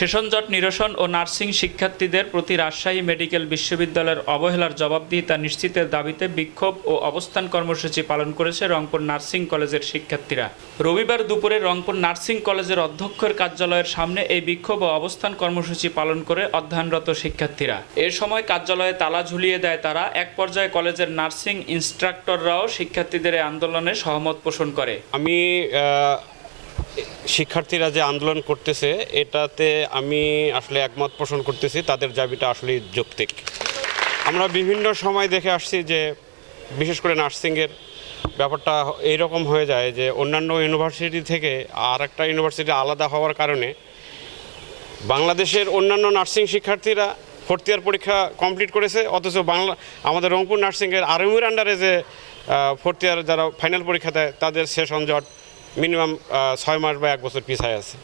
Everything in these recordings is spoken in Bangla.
সেশন জট নিরসন ও নার্সিং শিক্ষার্থীদের প্রতি রাজশাহী মেডিকেল বিশ্ববিদ্যালয়ের অবহেলার জবাবদিহিতা নিশ্চিতের দাবিতে বিক্ষোভ ও অবস্থান কর্মসূচি পালন করেছে রংপুর নার্সিং কলেজের শিক্ষার্থীরা। রবিবার দুপুরে রংপুর নার্সিং কলেজের অধ্যক্ষের কার্যালয়ের সামনে এই বিক্ষোভ ও অবস্থান কর্মসূচি পালন করে অধ্যয়নরত শিক্ষার্থীরা। এ সময় কার্যালয়ে তালা ঝুলিয়ে দেয় তারা। এক পর্যায়ে কলেজের নার্সিং ইনস্ট্রাক্টররাও শিক্ষার্থীদের আন্দোলনে সহমত পোষণ করে। আমি শিক্ষার্থীরা যে আন্দোলন করতেছে, এটাতে আমি আসলে একমত পোষণ করতেছি, তাদের দাবিটা আসলে যৌক্তিক। আমরা বিভিন্ন সময় দেখে আসছি যে, বিশেষ করে নার্সিংয়ের ব্যাপারটা এইরকম হয়ে যায় যে, অন্যান্য ইউনিভার্সিটি থেকে আর একটা ইউনিভার্সিটি আলাদা হওয়ার কারণে বাংলাদেশের অন্যান্য নার্সিং শিক্ষার্থীরা ফোর্থ ইয়ার পরীক্ষা কমপ্লিট করেছে, অথচ বাংলা আমাদের রংপুর নার্সিংয়ের আর্মির আন্ডারে যে ফোর্থ ইয়ার যারা ফাইনাল পরীক্ষা দেয়, তাদের সেশন জট মিনিমাম ছয় মাস বা এক বছর পিছায় আছে।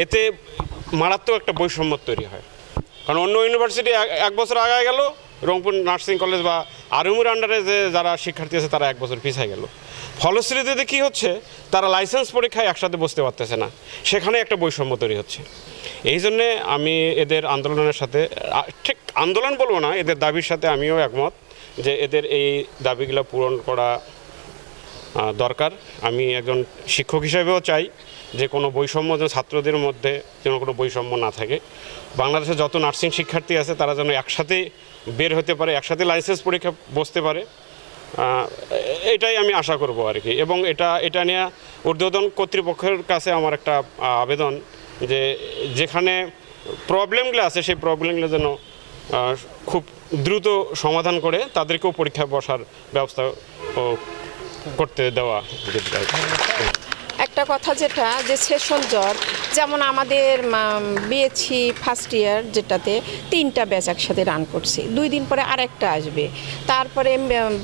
এতে মারাত্মক একটা বৈষম্য তৈরি হয়। কারণ অন্য ইউনিভার্সিটি এক- বছর আগায় গেল, রংপুর নার্সিং কলেজ বা আরুমুর আন্ডারে যে যারা শিক্ষার্থী আছে, তারা এক বছর পিছায় গেল। ফলশ্রুতিতে কী হচ্ছে, তারা লাইসেন্স পরীক্ষায় একসাথে বসতে পারতেছে না। সেখানে একটা বৈষম্য তৈরি হচ্ছে। এই জন্যে আমি এদের আন্দোলনের সাথে ঠিক আন্দোলন বলব না, এদের দাবির সাথে আমিও একমত যে এদের এই দাবিগুলো পূরণ করা দরকার। আমি একজন শিক্ষক হিসেবেও চাই যে কোনো বৈষম্য যেন ছাত্রদের মধ্যে যেন কোনো বৈষম্য না থাকে। বাংলাদেশে যত নার্সিং শিক্ষার্থী আছে, তারা যেন একসাথে বের হতে পারে, একসাথে লাইসেন্স পরীক্ষা বসতে পারে। এটাই আমি আশা করব আর কি। এবং এটা এটা নিয়ে ঊর্ধ্বতন কর্তৃপক্ষের কাছে আমার একটা আবেদন যে যেখানে প্রবলেমগুলো আছে, সেই প্রবলেমগুলো যেন খুব দ্রুত সমাধান করে, তাদেরকেও পরীক্ষা বসার ব্যবস্থা করতে দেওয়া একটা কথা যেটা, যে সেশন জ্বর, যেমন আমাদের বিএসসি ফার্স্ট ইয়ার যেটাতে তিনটা ব্যাচ একসাথে রান করছি। দুই দিন পরে আরেকটা আসবে। তারপরে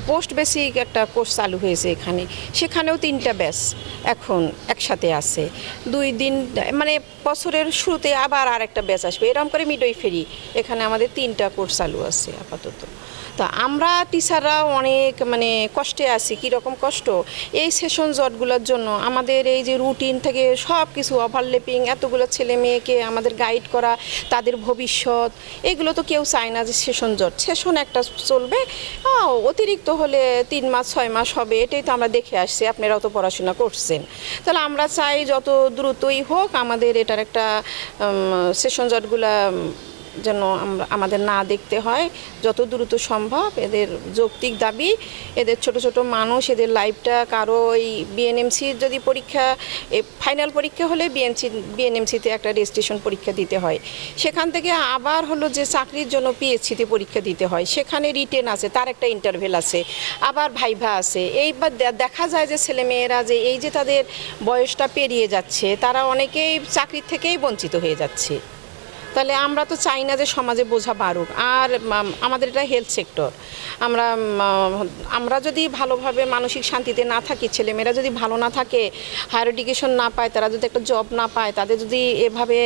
পোস্ট বেসিক একটা কোর্স চালু হয়েছে এখানে। সেখানেও তিনটা ব্যাচ এখন একসাথে আছে। দুই দিন মানে বছরের শুরুতে আবার আরেকটা ব্যাচ আসবে। এরকম করে মিডওয়ে ফেরি। এখানে আমাদের তিনটা কোর্স চালু আছে আপাতত। তা আমরা টিচাররা অনেক মানে কষ্টে আছি, কীরকম কষ্ট? এই সেশন জটগুলোর জন্য আমাদের এই যে রুটিন থেকে সব কিছু ওভারলেপিং এতগুলো ছেলে মেয়েকে আমাদের গাইড করা, তাদের ভবিষ্যৎ, এগুলো তো কেউ চায় না যে সেশন জট। সেশন একটা চলবে অতিরিক্ত হলে তিন মাস, ছয় মাস হবে, এটাই তো আমরা দেখে আসছি, আপনারাও তো পড়াশোনা করছেন। তাহলে আমরা চাই যত দ্রুতই হোক আমাদের এটার একটা সেশন জটগুলা যেন আমরা, আমাদের না দেখতে হয়, যত দ্রুত সম্ভব এদের যৌক্তিক দাবি, এদের ছোট ছোট মানুষ, এদের লাইফটা কারও ওই বিএনএমসির যদি পরীক্ষা ফাইনাল পরীক্ষা হলে বিএনসি বিএনএমসিতে একটা রেজিস্ট্রেশন পরীক্ষা দিতে হয়। সেখান থেকে আবার হলো যে চাকরির জন্য পিএইচসিতে পরীক্ষা দিতে হয়। সেখানে রিটেন আছে, তার একটা ইন্টারভেল আছে, আবার ভাইভা আছে। এইবার দেখা যায় যে ছেলেমেয়েরা যে এই যে তাদের বয়সটা পেরিয়ে যাচ্ছে, তারা অনেকেই চাকরির থেকেই বঞ্চিত হয়ে যাচ্ছে। তাহলে আমরা তো চাই না যে সমাজে বোঝা বাড়ুক। আর আমাদের এটা হেলথ সেক্টর আমরা আমরা যদি ভালোভাবে মানসিক শান্তিতে না থাকি, ছেলেমেয়েরা যদি ভালো না থাকে হায়ার এডুকেশন না পায়, তারা যদি একটা জব না পায়, তাদের যদি এভাবে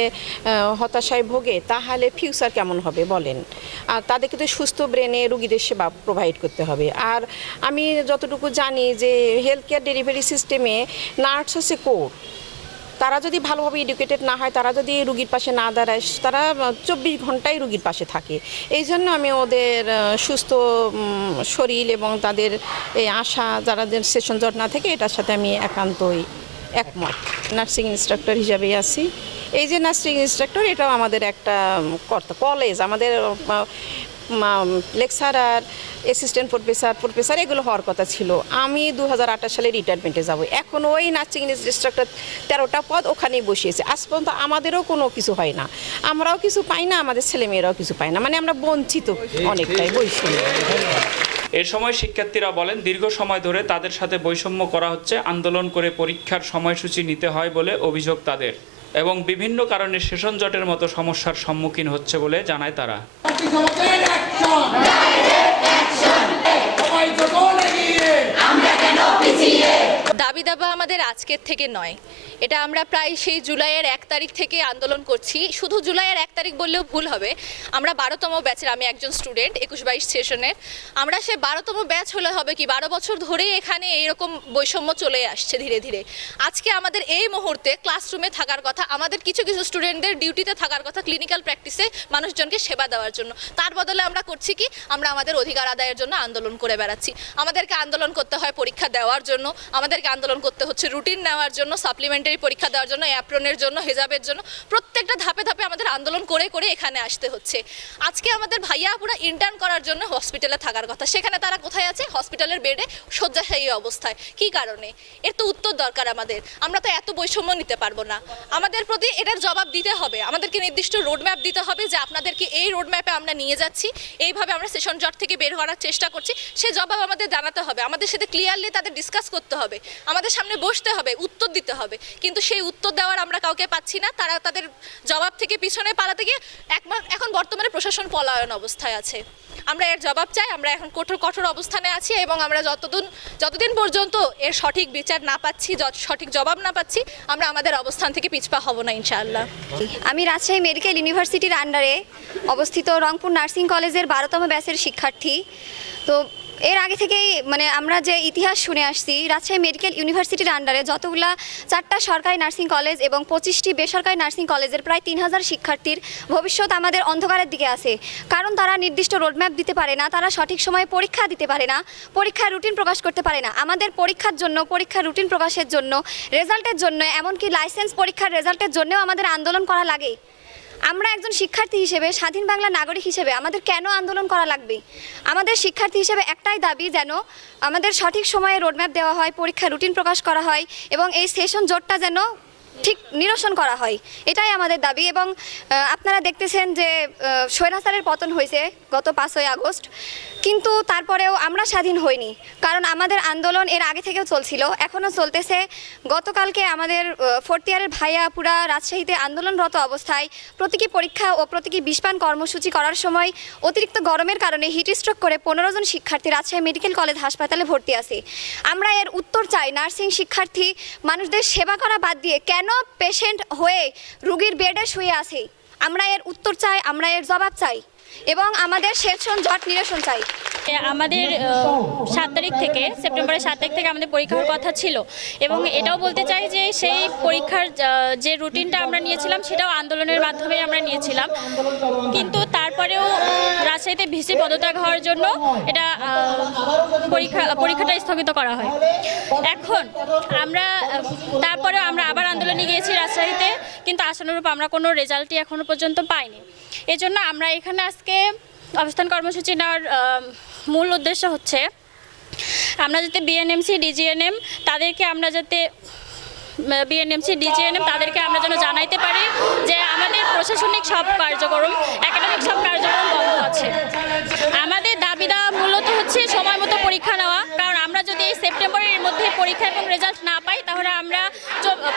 হতাশায় ভোগে, তাহলে ফিউচার কেমন হবে বলেন? আর তাদেরকে তো সুস্থ ব্রেনে রুগীদের সেবা প্রোভাইড করতে হবে। আর আমি যতটুকু জানি যে হেলথ কেয়ার ডেলিভারি সিস্টেমে নার্স হচ্ছে কোর তারা যদি ভালোভাবে এডুকেটেড না হয়, তারা যদি রুগীর পাশে না দাঁড়ায়, তারা চব্বিশ ঘন্টাই রুগীর পাশে থাকে। এই জন্য আমি ওদের সুস্থ শরীর এবং তাদের এই আশা, যারা সেশন জট না থেকে, এটার সাথে আমি একান্তই একমত। নার্সিং ইনস্ট্রাক্টর হিসাবেই আছি। এই যে নার্সিং ইনস্ট্রাক্টর এটাও আমাদের একটা কর্তা কলেজ আমাদের লেকচারার অ্যাসিস্ট্যান্ট প্রফেসর প্রফেসর এগুলো হওয়ার কথা ছিল। আমি দু সালে রিটায়ারমেন্টে যাব। এখন ওই নার্সিং ইনস্ট্রাক্টর তেরোটা পদ ওখানেই বসিয়েছে। আজ পর্যন্ত আমাদেরও কোনো কিছু হয় না। আমরাও কিছু পাই না আমাদের ছেলেমেয়েরাও কিছু পায় না। মানে আমরা বঞ্চিত অনেকটাই বৈষম্য। এ সময় শিক্ষার্থীরা বলেন দীর্ঘ সময় ধরে তাদের সাথে বৈষম্য করা হচ্ছে আন্দোলন করে পরীক্ষার সময়সূচি নিতে হয় বলে অভিযোগ তাদের। এবং বিভিন্ন কারণে সেশন জটের মতো সমস্যার সম্মুখীন হচ্ছে বলে জানায় তারা। সমাজের অ্যাকশন সবাই তো গিয়ে আমরা দাবি দাবা আমাদের আজকের থেকে নয়। এটা আমরা প্রায় সেই জুলাইয়ের এক তারিখ থেকে আন্দোলন করছি। শুধু জুলাইয়ের এক তারিখ বললেও ভুল হবে। আমরা বারোতম ব্যাচের আমি একজন স্টুডেন্ট একুশ বাইশ সেশনের আমরা সে বারোতম ব্যাচ হলে হবে কি, বারো বছর ধরেই এখানে এইরকম বৈষম্য চলে আসছে ধীরে ধীরে। আজকে আমাদের এই মুহূর্তে ক্লাসরুমে থাকার কথা, আমাদের কিছু কিছু স্টুডেন্টদের ডিউটিতে থাকার কথা ক্লিনিক্যাল প্র্যাকটিসে মানুষজনকে সেবা দেওয়ার জন্য। তার বদলে আমরা করছি কি, আমরা আমাদের অধিকার আদায়ের জন্য আন্দোলন করে বেড়াচ্ছি। আমাদেরকে আন্দোলন করতে হয় পরীক্ষা দেওয়ার জন্য। আমাদেরকে আন্দোলন করতে হচ্ছে। রুটিন নেওয়ার জন্য সাপ্লিমেন্টারি পরীক্ষা দেওয়ার জন্য অ্যাপ্রনের জন্য, হেজাবের জন্য প্রত্যেকটা ধাপে ধাপে আমাদের আন্দোলন করে করে এখানে আসতে হচ্ছে। আজকে আমাদের ভাইয়া পুরো ইন্টার্ন করার জন্য হসপিটালে থাকার কথা। সেখানে তারা কোথায় আছে? হসপিটালের বেডে শয্যাশায়ী অবস্থায়। কি কারণে? এর তো উত্তর দরকার আমাদের। আমরা তো এত বৈষম্য নিতে পারব না। আমাদের প্রতি এটার জবাব দিতে হবে। আমাদেরকে নির্দিষ্ট রোডম্যাপ দিতে হবে যে আপনাদেরকে এই রোডম্যাপে আমরা নিয়ে যাচ্ছি। এইভাবে আমরা সেশন জট থেকে বের হওয়ার চেষ্টা করছি। সে জবাব আমাদের জানাতে হবে। আমাদের সাথে ক্লিয়ারলি তাদের ডিসকাস করতে হবে। আমাদের সামনে বসতে হবে, উত্তর দিতে হবে। কিন্তু সেই উত্তর দেওয়ার আমরা কাউকে পাচ্ছি না। তারা তাদের জবাব থেকে পিছনে পালাতে গিয়ে একবার- এখন বর্তমানে প্রশাসন পলায়ন অবস্থায় আছে। আমরা এর জবাব চাই, আমরা এখন কঠোর কঠোর অবস্থানে আছি এবং আমরা যতদিন যতদিন পর্যন্ত এর সঠিক বিচার না পাচ্ছি সঠিক জবাব না পাচ্ছি, আমরা আমাদের অবস্থান থেকে পিছপা হব না, ইনশাআল্লাহ। আমি রাজশাহী মেডিকেল ইউনিভার্সিটির আন্ডারে অবস্থিত রংপুর নার্সিং কলেজের বারোতম ব্যাচের শিক্ষার্থী। তো এর আগে থেকেই মানে আমরা যে ইতিহাস শুনে আসছি, রাজশাহী মেডিকেল ইউনিভার্সিটির আন্ডারে যতগুলা চারটা সরকারি নার্সিং কলেজ এবং পঁচিশটি বেসরকারি নার্সিং কলেজের প্রায় তিন হাজার শিক্ষার্থীর ভবিষ্যৎ আমাদের অন্ধকারের দিকে আছে। কারণ তারা নির্দিষ্ট রোডম্যাপ দিতে পারে না, তারা সঠিক সময়ে পরীক্ষা দিতে পারে না, পরীক্ষার রুটিন প্রকাশ করতে পারে না। আমাদের পরীক্ষার জন্য, পরীক্ষার রুটিন প্রকাশের জন্য রেজাল্টের জন্য, এমনকি লাইসেন্স পরীক্ষার রেজাল্টের জন্যও আমাদের আন্দোলন করা লাগে। আমরা একজন শিক্ষার্থী হিসেবে, স্বাধীন বাংলা নাগরিক হিসেবে আমাদের কেন আন্দোলন করা লাগবে? আমাদের শিক্ষার্থী হিসেবে একটাই দাবি যেন আমাদের সঠিক সময়ে রোডম্যাপ দেওয়া হয় পরীক্ষা রুটিন প্রকাশ করা হয় এবং এই সেশন জোটটা যেন ঠিক নিরসন করা হয়। এটাই আমাদের দাবি এবং আপনারা দেখতেছেন যে স্বৈরাচারের পতন হয়েছে গত পাঁচই আগস্ট। কিন্তু তারপরেও আমরা স্বাধীন হইনি। কারণ আমাদের আন্দোলন এর আগে থেকেও চলছিল। এখনও চলতেছে। গতকালকে আমাদের ফোর্থ ইয়ারের ভাইয়া পুরা রাজশাহীতে আন্দোলনরত অবস্থায় প্রতীকী পরীক্ষা ও প্রতীকী বিষপান কর্মসূচি করার সময় অতিরিক্ত গরমের কারণে হিট স্ট্রোক করে পনেরো জন শিক্ষার্থী রাজশাহী মেডিকেল কলেজ হাসপাতালে ভর্তি আছে। আমরা এর উত্তর চাই। নার্সিং শিক্ষার্থী, মানুষদের সেবা করা বাদ দিয়ে কেন পেশেন্ট হয়ে রুগীর বেডে শুয়ে আছে? আমরা এর উত্তর চাই, আমরা এর জবাব চাই। এবং আমাদের সেশন জট নিরসন চাই। আমাদের সাত তারিখ থেকে, সেপ্টেম্বরের সাত তারিখ থেকে আমাদের পরীক্ষার কথা ছিল। এবং এটাও বলতে চাই যে, সেই পরীক্ষার যে রুটিনটা আমরা নিয়েছিলাম, সেটাও আন্দোলনের মাধ্যমে আমরা নিয়েছিলাম। কিন্তু তারপরেও রাজশাহীতে ভিসি পদত্যাগ হওয়ার জন্য এটা পরীক্ষা, পরীক্ষাটা স্থগিত করা হয়। এখন আমরা তারপরে আমরা আবার আন্দোলনে গিয়েছি রাজশাহীতে, কিন্তু আশানুরূপ আমরা কোনো রেজাল্টই এখনও পর্যন্ত পাইনি। এজন্য আমরা এখানে আজকে অবস্থান কর্মসূচি নেওয়ার মূল উদ্দেশ্য হচ্ছে, আমরা যাতে বিএনএমসি, ডিজিএনএম তাদেরকে আমরা যাতে বিএনএমসি, ডিজিএনএম, তাদেরকে আমরা যেন জানাইতে পারি যে আমাদের প্রশাসনিক সব কার্যক্রম, একাডেমিক সব কার্যক্রম বন্ধ আছে। আমাদের সেপ্টেম্বরের মধ্যে পরীক্ষা এবং রেজাল্ট না পাই, তাহলে আমরা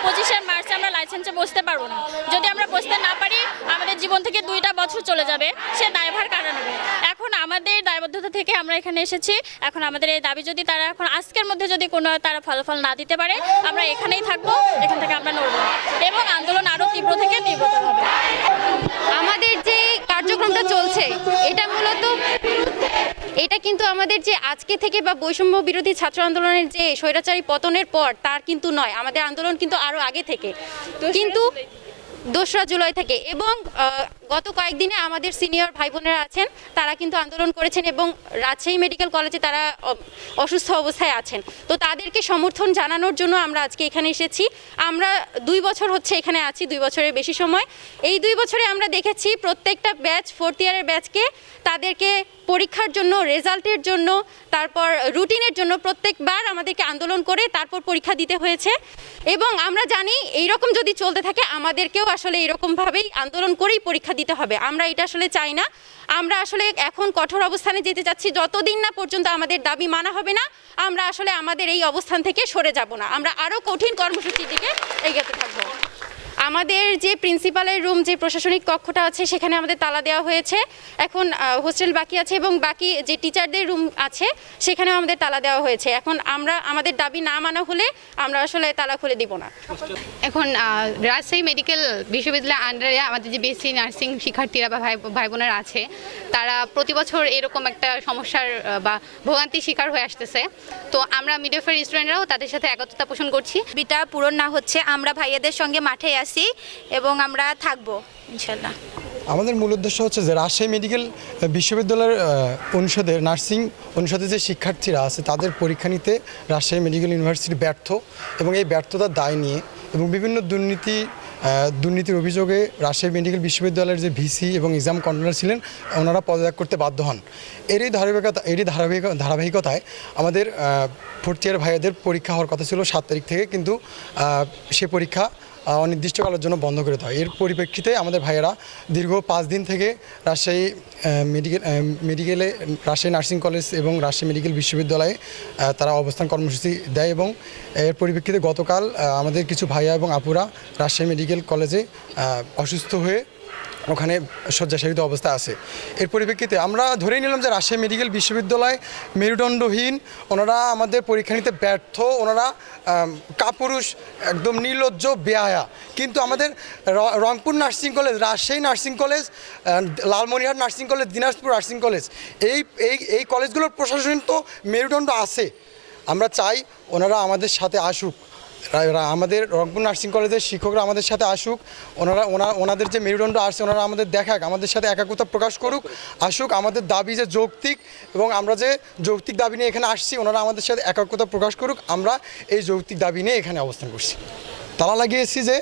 পঁচিশে মার্চে আমরা লাইসেন্সে বসতে পারব না। যদি আমরা বসতে না পারি, আমাদের জীবন থেকে দুইটা বছর চলে যাবে, সে দায়ভার কারা নেবে? এখন আমাদের দায়বদ্ধতা থেকে আমরা এখানে এসেছি। এখন আমাদের এই দাবি যদি তারা এখন আজকের মধ্যে যদি কোনো তারা ফলাফল না দিতে পারে, আমরা এখানেই থাকব, এখান থেকে আমরা নড়বো এবং আন্দোলন আরও তীব্র থেকে তীব্রতর হবে। আমাদের যে কার্যক্রমটা চলছে, এটা মূলত এটা কিন্তু আমাদের যে আজকে থেকে বা বৈষম্য বিরোধী ছাত্র আন্দোলনের যে স্বৈরাচারী পতনের পর, তার কিন্তু নয়। আমাদের আন্দোলন কিন্তু আরও আগে থেকে। কিন্তু দোসরা জুলাই থেকে এবং গত কয়েকদিনে আমাদের সিনিয়র ভাই বোনেরা আছেন, তারা কিন্তু আন্দোলন করেছেন এবং রাজশাহী মেডিকেল কলেজে তারা অসুস্থ অবস্থায় আছেন। তো তাদেরকে সমর্থন জানানোর জন্য আমরা আজকে এখানে এসেছি। আমরা দুই বছর হচ্ছে এখানে আছি, দুই বছরের বেশি সময়। এই দুই বছরে আমরা দেখেছি প্রত্যেকটা ব্যাচ ফোর্থ ইয়ারের ব্যাচকে তাদেরকে পরীক্ষার জন্য, রেজাল্টের জন্য, তারপর রুটিনের জন্য প্রত্যেকবার আমাদেরকে আন্দোলন করে তারপর পরীক্ষা দিতে হয়েছে। এবং আমরা জানি এই রকম যদি চলতে থাকে, আমাদেরকেও আসলে এরকমভাবেই আন্দোলন করেই পরীক্ষা দিতে হবে। আমরা এটা আসলে চাই না। আমরা আসলে এখন কঠোর অবস্থানে যেতে চাচ্ছি যতদিন না পর্যন্ত আমাদের দাবি মানা হবে না, আমরা আসলে আমাদের এই অবস্থান থেকে সরে যাব না। আমরা আরও কঠিন কর্মসূচির দিকে এগিয়ে থাকব। আমাদের যে প্রিন্সিপালের রুম যে প্রশাসনিক কক্ষটা আছে সেখানে আমাদের তালা দেওয়া হয়েছে। এখন হোস্টেল বাকি আছে এবং বাকি যে টিচারদের রুম আছে সেখানেও আমাদের তালা দেওয়া হয়েছে। এখন আমরা আমাদের দাবি না মানা হলে আমরা আসলে তালা খুলে দিব না। এখন রাজশাহী মেডিকেল বিশ্ববিদ্যালয়ের আন্ডারে আমাদের যে বিএসসি নার্সিং শিক্ষার্থীরা বা ভাই ভাই বোনেরা আছে তারা প্রতি বছর এরকম একটা সমস্যার বা ভোগান্তির শিকার হয়ে আসতেছে। তো আমরা মিডিয়াফের স্টুডেন্টরাও তাদের সাথে একত্রতা পোষণ করছি। বিটা পূরণ না হচ্ছে আমরা ভাইয়াদের সঙ্গে মাঠে আসি এবং আমরা থাকব ইনশাল্লাহ আমাদের মূল উদ্দেশ্য হচ্ছে যে রাজশাহী মেডিকেল বিশ্ববিদ্যালয়ের অনুষদের নার্সিং অনুষদের যে শিক্ষার্থীরা আছে, তাদের পরীক্ষা নিতে রাজশাহী মেডিকেল ইউনিভার্সিটি ব্যর্থ এবং এই ব্যর্থতার দায় নিয়ে এবং বিভিন্ন দুর্নীতি দুর্নীতির অভিযোগে রাজশাহী মেডিকেল বিশ্ববিদ্যালয়ের যে ভিসি এবং এক্সাম কন্ট্রোলার ছিলেন, ওনারা পদত্যাগ করতে বাধ্য হন। এরই ধারাবাহিকতা, এরই ধারাবাহিক, ধারাবাহিকতায় আমাদের ফোর্থ ইয়ার ভাইয়াদের পরীক্ষা হওয়ার কথা ছিল সাত তারিখ থেকে, কিন্তু সে পরীক্ষা অনির্দিষ্টকালের জন্য বন্ধ করে দেওয়া এর পরিপ্রেক্ষিতে আমাদের ভাইয়েরা দীর্ঘ পাঁচ দিন থেকে রাজশাহী মেডিকেল মেডিকেলে রাজশাহী নার্সিং কলেজ এবং রাজশাহী মেডিকেল বিশ্ববিদ্যালয়ে তারা অবস্থান কর্মসূচি দেয় এবং এর পরিপ্রেক্ষিতে গতকাল আমাদের কিছু ভাইয়া এবং আপুরা রাজশাহী মেডিকেল কলেজে অসুস্থ হয়ে ওখানে শয্যাশায়িত অবস্থা আছে। এর পরিপ্রেক্ষিতে আমরা ধরেই নিলাম যে রাজশাহী মেডিকেল বিশ্ববিদ্যালয় মেরুদণ্ডহীন ওনারা আমাদের পরীক্ষা নিতে ব্যর্থ ওনারা কাপুরুষ একদম নির্লজ্জ বেহায়া। কিন্তু আমাদের Rangpur nursing college Rajshahi nursing college আহ, Lalmonirhat nursing college Dinajpur nursing college এই এই এই কলেজগুলোর প্রশাসন তো মেরুদণ্ড আছে। আমরা চাই ওনারা আমাদের সাথে আসুক। আমাদের রংপুর নার্সিং কলেজের শিক্ষকরা আমাদের সাথে আসুক, ওনারা, ওনা, ওনাদের যে মেরুদণ্ড আসছে ওনারা আমাদের দেখাক, আমাদের সাথে একাগ্রতা প্রকাশ করুক, আসুক, আমাদের দাবি যে যৌক্তিক এবং আমরা যে যৌক্তিক দাবি নিয়ে এখানে আসছি, ওনারা আমাদের সাথে একাগ্রতা প্রকাশ করুক, আমরা এই যৌক্তিক দাবি নিয়ে এখানে অবস্থান করছি। তালা লাগিয়েছি যে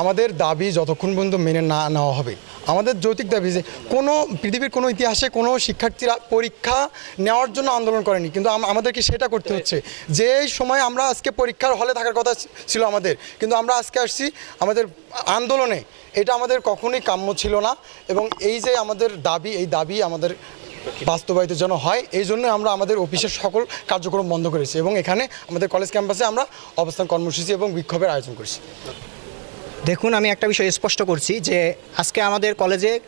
আমাদের দাবি যতক্ষণ পর্যন্ত মেনে না নেওয়া হবে। আমাদের যৌক্তিক দাবি যে কোনো পৃথিবীর কোনো ইতিহাসে কোনো শিক্ষার্থীরা পরীক্ষা নেওয়ার জন্য আন্দোলন করেনি। কিন্তু আমাদেরকে সেটা করতে হচ্ছে। যে সময় আমরা আজকে পরীক্ষার হলে থাকার কথা ছিল আমাদের, কিন্তু আমরা আজকে আসছি আমাদের আন্দোলনে। এটা আমাদের কখনোই কাম্য ছিল না এবং এই যে আমাদের দাবি, এই দাবি আমাদের বাস্তবায়িত যেন হয়, এই জন্য আমরা আমাদের অফিসের সকল কার্যক্রম বন্ধ করেছি এবং এখানে আমাদের কলেজ ক্যাম্পাসে আমরা অবস্থান কর্মসূচি এবং বিক্ষোভের আয়োজন করেছি। দেখুন, আমি একটা বিষয় স্পষ্ট করছি যে আজকে আমাদের কলেজে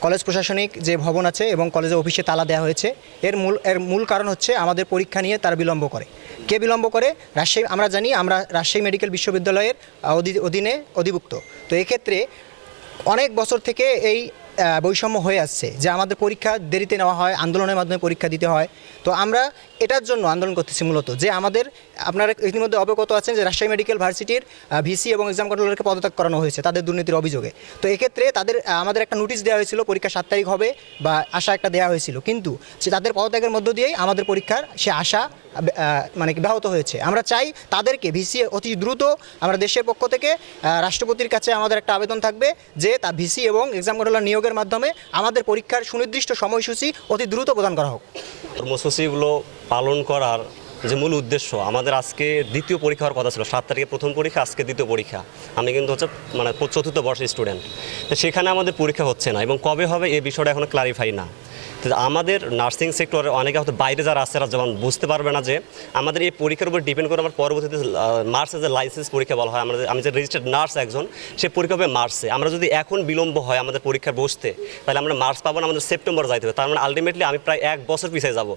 কলেজ প্রশাসনিক যে ভবন আছে এবং কলেজে অফিসে তালা দেওয়া হয়েছে, এর মূল এর মূল কারণ হচ্ছে আমাদের পরীক্ষা নিয়ে তারা বিলম্ব করে। কে বিলম্ব করে? রাজশাহী, আমরা জানি আমরা রাজশাহী মেডিকেল বিশ্ববিদ্যালয়ের অধি- অধীনে অধিভুক্ত। তো এক্ষেত্রে অনেক বছর থেকে এই বৈষম্য হয়ে আসছে, যে আমাদের পরীক্ষা দেরিতে নেওয়া হয়, আন্দোলনের মাধ্যমে পরীক্ষা দিতে হয়। তো আমরা এটার জন্য আন্দোলন করতেছি মূলত, যে আমাদের, আপনারা ইতিমধ্যে অবগত আছেন যে রাজশাহী মেডিকেল ভার্সিটির ভিসি এবং এক্সাম কন্ট্রোলারকে পদত্যাগ করানো হয়েছে তাদের দুর্নীতির অভিযোগে। তো এক্ষেত্রে তাদের আমাদের একটা নোটিশ দেওয়া হয়েছিল, পরীক্ষা সাত তারিখ হবে বা আশা একটা দেওয়া হয়েছিল। কিন্তু সে তাদের পদত্যাগের মধ্য দিয়েই আমাদের পরীক্ষার সে আশা মানে ব্যাহত হয়েছে। আমরা চাই তাদেরকে, ভিসি অতি দ্রুত আমরা দেশের পক্ষ থেকে রাষ্ট্রপতির কাছে আমাদের একটা আবেদন থাকবে যে তা ভিসি এবং এক্সাম কন্ট্রোলার নিয়োগের মাধ্যমে আমাদের পরীক্ষার সুনির্দিষ্ট সময়সূচি অতি দ্রুত প্রদান করা হোক। কর্মসূচিগুলো পালন করার যে মূল উদ্দেশ্য, আমাদের আজকে দ্বিতীয় পরীক্ষা হওয়ার কথা ছিল। সাত তারিখে প্রথম পরীক্ষা, আজকে দ্বিতীয় পরীক্ষা। আমি কিন্তু হচ্ছে মানে চতুর্থ বর্ষের স্টুডেন্ট। তো সেখানে আমাদের পরীক্ষা হচ্ছে না এবং কবে হবে এই বিষয়টা এখনও ক্লারিফাই না। আমাদের নার্সিং সেক্টরে অনেকে হয়তো বাইরে যারা আছে তারা যেমন বুঝতে পারবে না যে আমাদের এই পরীক্ষার উপর ডিপেন্ড করে আমার পরবর্তীতে মার্সে যে লাইসেন্স পরীক্ষা বলা হয়, আমাদের, আমি যে রেজিস্টার্ড নার্স একজন, সে পরীক্ষা হবে মার্চে আমরা যদি এখন বিলম্ব হয় আমাদের পরীক্ষা বসতে, তাহলে আমরা মার্চ পাবো না, আমাদের সেপ্টেম্বর যাইতে হবে। তার মানে আলটিমেটলি আমি প্রায় এক বছর পিছিয়ে যাব।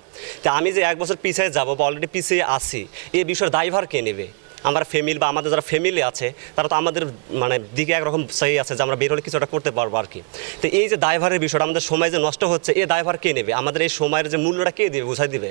তো আমি যে এক বছর পিছিয়ে যাব বা অলরেডি পিছিয়ে আছি এই বিষয়ের দায়ভার কে নেবে? আমার ফ্যামিলি বা আমাদের যারা ফ্যামিলি আছে, তারা তো আমাদের মানে দিকে একরকম সেই আছে যে আমরা বের হলে কিছুটা করতে পারব আর কি। তো এই যে ড্রাইভারের বিষয়টা, আমাদের সময় যে নষ্ট হচ্ছে এই দায়ভার কে নেবে? আমাদের এই সময়ের যে মূল্যটা কে দেবে, বুঝাই দিবে?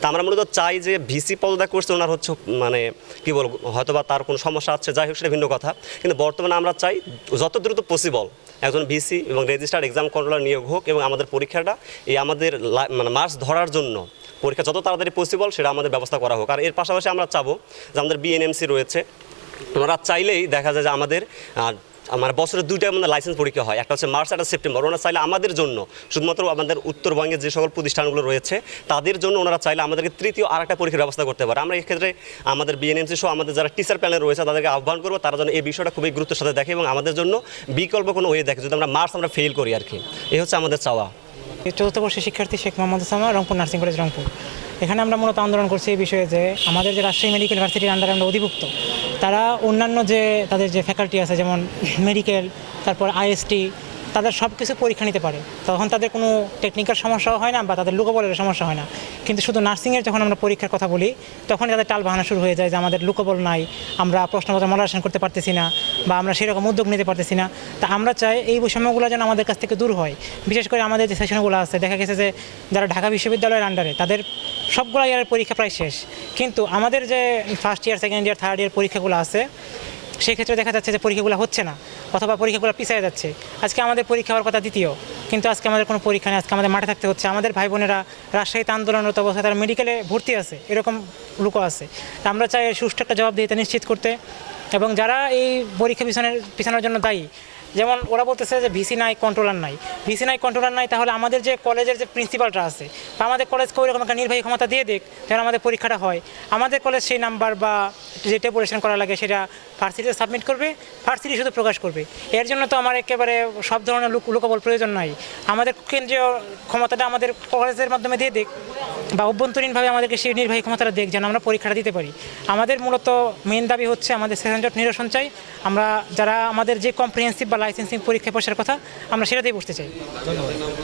তা আমরা মূলত চাই যে ভিসি পদত্যাগ করছে, ওনার হচ্ছে মানে কি বলব হয়তো বা তার কোনো সমস্যা আছে, যাই হোক, সেটা ভিন্ন কথা। কিন্তু বর্তমানে আমরা চাই যত দ্রুত পসিবল একজন ভিসি এবং রেজিস্টার্ড এক্সাম কন্ট্রোলার নিয়োগ হোক এবং আমাদের পরীক্ষাটা এই আমাদের মানে মার্চ ধরার জন্য পরীক্ষা যত তাড়াতাড়ি পসিবল সেটা আমাদের ব্যবস্থা করা হোক। আর এর পাশাপাশি আমরা চাবো যে আমাদের বিএনএমসি রয়েছে। ওনারা চাইলেই দেখা যায় যে আমাদের আহ, মানে বছরের দুইটা আমাদের লাইসেন্স পরীক্ষা হয়। একটা হচ্ছে মার্চ একটা সেপ্টেম্বর। ওনারা চাইলে আমাদের জন্য শুধুমাত্র আমাদের উত্তরবঙ্গের যে সকল প্রতিষ্ঠানগুলো রয়েছে তাদের জন্য ওনারা চাইলে আমাদেরকে তৃতীয় আর একটা পরীক্ষার ব্যবস্থা করতে পারে। আমরা এক্ষেত্রে আমাদের বিএনএমসি সহ আমাদের যারা টিচার প্যানেল রয়েছে তাদেরকে আহ্বান করব তারা যেন এই বিষয়টা খুবই গুরুত্বের সাথে দেখে এবং আমাদের জন্য বিকল্প কোনো ওয়ে দেখে। যদি আমরা মার্চ আমরা ফেল করি আর কি। এই হচ্ছে আমাদের চাওয়া। চতুর্থ বর্ষের শিক্ষার্থী শেখ মোহাম্মদ ওসামা রংপুর নার্সিং কলেজ রংপুর। এখানে আমরা মূলত আন্দোলন করছি এই বিষয়ে যে আমাদের যে রাজশাহী মেডিকেল ইউনিভার্সিটির আন্ডারে আমরা অধিভুক্ত। তারা অন্যান্য যে তাদের যে ফ্যাকাল্টি আছে যেমন মেডিকেল তারপর আইএসটি তাদের সব কিছু পরীক্ষা নিতে পারে। তখন তাদের কোনো টেকনিক্যাল সমস্যাও হয় না বা তাদের লুকোবলের সমস্যা হয় না। কিন্তু শুধু নার্সিংয়ের যখন আমরা পরীক্ষার কথা বলি তখন তাদের টাল বাহানা শুরু হয়ে যায় যে আমাদের লুকোবল নাই, আমরা প্রশ্নপত্র মডারেশন করতে পারতেছি না বা আমরা সেরকম উদ্যোগ নিতে পারতেছি না। তা আমরা চাই এই বৈষম্যগুলো যেন আমাদের কাছ থেকে দূর হয়। বিশেষ করে আমাদের যে সেশনগুলো আছে, দেখা গেছে যে যারা ঢাকা বিশ্ববিদ্যালয়ের আন্ডারে তাদের সবগুলো ইয়ারের পরীক্ষা প্রায় শেষ। কিন্তু আমাদের যে first year second year third year পরীক্ষাগুলো আছে সেক্ষেত্রে দেখা যাচ্ছে যে পরীক্ষাগুলো হচ্ছে না, অথবা পরীক্ষাগুলো পিছিয়ে যাচ্ছে। আজকে আমাদের পরীক্ষা হওয়ার কথা দ্বিতীয়, কিন্তু আজকে আমাদের কোনো পরীক্ষা নেই, আজকে আমাদের মাঠে থাকতে হচ্ছে। আমাদের ভাই বোনেরা রাজশাহীতে আন্দোলনরত অবস্থায় তারা মেডিকেলে ভর্তি আছে, এরকম লুকো আছে। আমরা চাই সুষ্ঠু একটা জবাব দিতে নিশ্চিত করতে, এবং যারা এই পরীক্ষা পিছনের পিছানোর জন্য দায়ী যেমন ওরা বলতেছে যে ভিসি নাই কন্ট্রোলার নাই। ভিসি নাই কন্ট্রোলার নাই, তাহলে আমাদের যে কলেজের যে প্রিন্সিপালটা আছে বা আমাদের কলেজকে ওইরকম একটা নির্বাহী ক্ষমতা দিয়ে দিক, যেন আমাদের পরীক্ষাটা হয়। আমাদের কলেজ সেই নাম্বার বা যে ডেপুটেশন করা লাগে, সেটা ফার্সিটিতে সাবমিট করবে ফার্সিটি শুধু প্রকাশ করবে। এর জন্য তো আমার একেবারে সব ধরনের লোক লোকবল প্রয়োজন নাই। আমাদের কেন্দ্রীয় ক্ষমতাটা আমাদের কলেজের মাধ্যমে দিয়ে দিক, বা অভ্যন্তরীণভাবে আমাদেরকে সেই নির্বাহী ক্ষমতাটা দেখ যেন আমরা পরীক্ষাটা দিতে পারি। আমাদের মূলত মেন দাবি হচ্ছে আমাদের সেশন জট নিরসন চাই। আমরা যারা আমাদের যে কম্প্রিহেন্সিভ বা লাইসেন্সিং পরীক্ষায় বসার কথা আমরা সেটাতেই বসতে চাই।